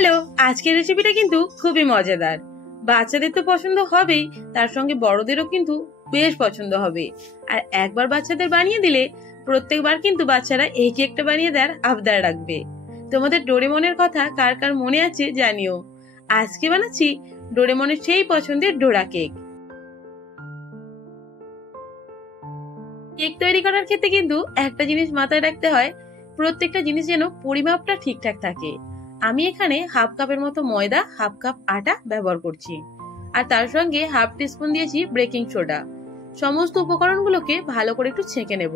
Hello, আজকের রেসিপিটা কিন্তু খুবই মজাদার। বাচ্চাদের তো পছন্দ হবেই, তার সঙ্গে বড়দেরও কিন্তু বেশ পছন্দ হবে। আর একবার বাচ্চাদের বানিয়ে দিলে প্রত্যেকবার কিন্তু বাচ্চারা এই কেকটা বানিয়ে দেওয়ার আবদার রাখবে। তোমাদের ডোরেমনের কথা কার কার মনে আছে জানিও। আজকে বানাচ্ছি ডোরেমনের সেই পছন্দের ডোরা কেক। কেক তৈরি করার ক্ষেত্রে কিন্তু একটা জিনিস মাথায় রাখতে হয়, প্রত্যেকটা জিনিস যেন পরিমাপটা ঠিকঠাক থাকে। আমি এখানে হাফ কাপের মতো ময়দা, হাফ কাপ আটা ব্যবহার করছি, আর তার সঙ্গে হাফ টিস্পুন দিয়েছি বেকিং সোডা। সমস্ত উপকরণগুলোকে ভালো করে একটু ছেঁকে নেব,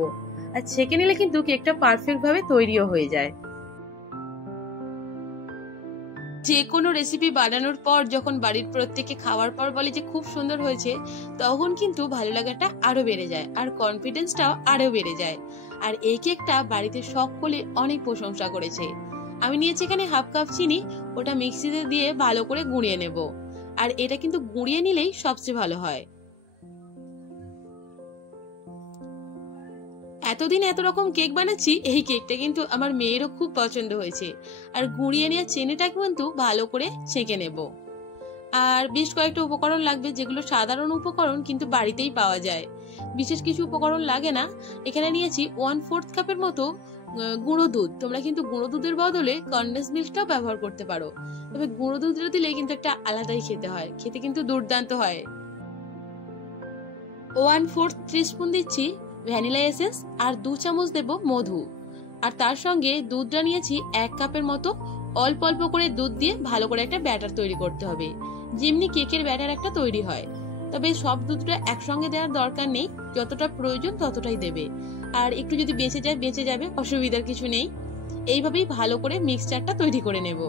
আর ছেঁকে নিলে কিন্তু কেকটা পারফেক্ট ভাবে তৈরিও হয়ে যায়। যে কোনো রেসিপি বানানোর পর যখন বাড়ির প্রত্যেকে খাওয়ার পর বলে যে খুব সুন্দর হয়েছে, তখন কিন্তু ভালো লাগাটা আরো বেড়ে যায় আর কনফিডেন্সটাও আরো বেড়ে যায়। আর এই কেকটা বাড়িতে সকলে অনেক প্রশংসা করেছে। আমি নিয়েছি এখানে হাফ কাপ চিনি, ওটা মিক্সিতে দিয়ে ভালো করে গুঁড়িয়ে নেব। আর এটা কিন্তু গুঁড়িয়ে নিলেই সবচেয়ে ভালো হয়। এতদিন এত রকম কেক বানাচ্ছি, এই কেকটা কিন্তু আমার মেয়েরও খুব পছন্দ হয়েছে। আর গুঁড়িয়ে নেওয়া চিনিটা কিন্তু ভালো করে ছেঁকে নেব। আর বেশ কয়েকটা উপকরণ লাগবে, যেগুলো সাধারণ উপকরণ কিন্তু বাড়িতেই পাওয়া যায়, বিশেষ কিছু উপকরণ লাগে না। এখানে নিয়েছি 1/4 কাপের মতো গুঁড়ো দুধ। তোমরা কিন্তু গুঁড়ো দুধের বদলে কনডেন্স মিল্কটাও ব্যবহার করতে পারো, তবে গুঁড়ো দুধটা দিলে কিন্তু একটা আলাদাই খেতে হয়, খেতে কিন্তু দুর্দান্ত হয়। 1/4 টিস্পুন দিচ্ছি ভ্যানিলা এসেন্স, আর 2 চামচ দেব মধু। আর তার সঙ্গে দুধটা নিয়েছি 1 কাপের মতো। অল্প অল্প করে দুধ দিয়ে ভালো করে একটা ব্যাটার তৈরি করতে হবে, যেমনি কেকের ব্যাটার একটা তৈরি হয়। তবে সব দুধটা একসঙ্গে দেওয়ার দরকার নেই, যতটা প্রয়োজন ততটাই দেবে। আর একটু যদি বেঁচে যায় বেঁচে যাবে, অসুবিধার কিছু নেই। এইভাবেই ভালো করে মিক্সচারটা তৈরি করে নেব।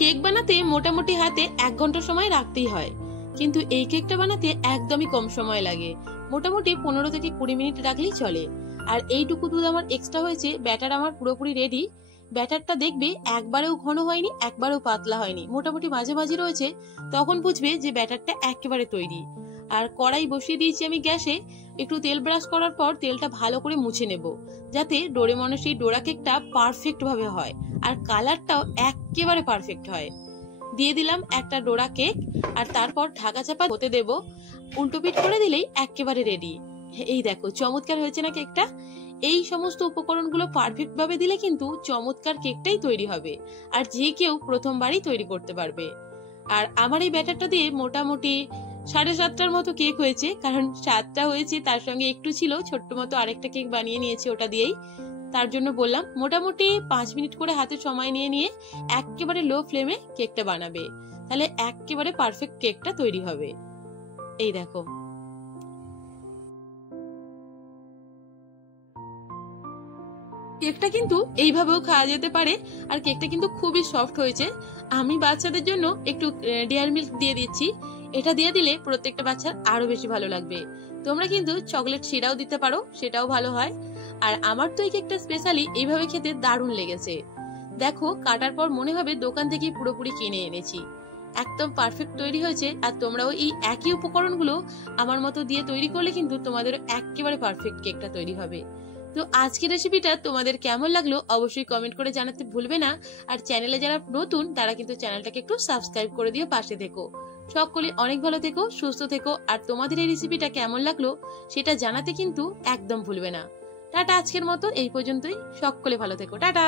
কেক বানাতে মোটামুটি হাতে 1 ঘন্টা সময় রাখতেই হয়, কিন্তু এই কেকটা বানাতে একদমই কম সময় লাগে। মোটামুটি 15 থেকে 20 মিনিট রাখলেই চলে। আর এইটুকু দুধ আমার এক্সট্রা হয়েছে, ব্যাটার আমার পুরোপুরি রেডি। ব্যাটারটা দেখবে একবারেও ঘন হয়নি, একবারেও পাতলা হয়নি, মোটামুটি মাঝামাঝি রয়েছে। তখন বুঝবে যে ব্যাটারটা একেবারে তৈরি। আর কড়াই বসিয়ে দিয়েছি আমি গ্যাসে। একটু তেল ব্রাশ করার পর তেলটা ভালো করে মুছে নেব, যাতে ডোরেমনের সেই ডোরা কেকটা পারফেক্ট ভাবে হয় আর কালারটাও একেবারে পারফেক্ট হয়। দিয়ে দিলাম একটা ডোরা কেক, আর তারপর ঢাকা চাপা হতে দেব। উল্টো পিঠ করে দিলেই একেবারে রেডি। এই দেখো চমৎকার হয়েছে না কেকটা। এই সমস্ত উপকরণগুলো পারফেক্ট ভাবে দিলে কিন্তু চমৎকার কেকটাই তৈরি হবে, আর যে কেউ প্রথমবারই তৈরি করতে পারবে। আর আমার এই ব্যাটারটা দিয়ে মোটামুটি 7:30টার মতো কেক হয়েছে, কারণ 7টা হয়েছে, তার সঙ্গে একটু ছিল ছোট্ট মতো আরেকটা কেক বানিয়ে নিয়েছি ওটা দিয়েই। তার জন্য বললাম মোটামুটি 5 মিনিট করে হাতে সময় নিয়ে একেবারে লো ফ্লেমে কেকটা বানাবে, তাহলে একেবারে পারফেক্ট কেকটা তৈরি হবে। এই দেখো কেকটা কিন্তু এইভাবেও খাওয়া যেতে পারে, আর কেকটা কিন্তু খুবই সফট হয়েছে। আমি বাচ্চাদের জন্য একটু ডেয়ারি মিল্ক দিয়ে দিচ্ছি, এটা দিয়ে দিলে প্রত্যেকটা বাচ্চার আরো বেশি ভালো লাগবে। তোমরা কিন্তু চকলেট সিরাও দিতে পারো, সেটাও ভালো হয়। আর আমার তো এই কেকটা স্পেশালি এইভাবে খেতে দারুণ লেগেছে। দেখো কাটার পর মনে হবে দোকান থেকে পুরোপুরি কিনে এনেছি। একদম পারফেক্ট তৈরি হয়েছে। আর তোমরাও এই একই উপকরণগুলো আমার মতো দিয়ে তৈরি করলে কিন্তু তোমাদের একেবারে পারফেক্ট কেকটা তৈরি হবে। তো আজকের রেসিপিটা তোমাদের কেমন লাগলো অবশ্যই কমেন্ট করে জানাতে ভুলবে না। আর চ্যানেলে যারা নতুন তারা কিন্তু চ্যানেলটাকে একটু সাবস্ক্রাইব করে দিয়ে পাশে থেকো। সকলে অনেক ভালো থেকো, সুস্থ থেকো। আর তোমাদের এই রেসিপিটা কেমন লাগলো সেটা জানাতে কিন্তু একদম ভুলবে না। টাটা, আজকের মতো এই পর্যন্তই। সকলে ভালো থেকো, টাটা।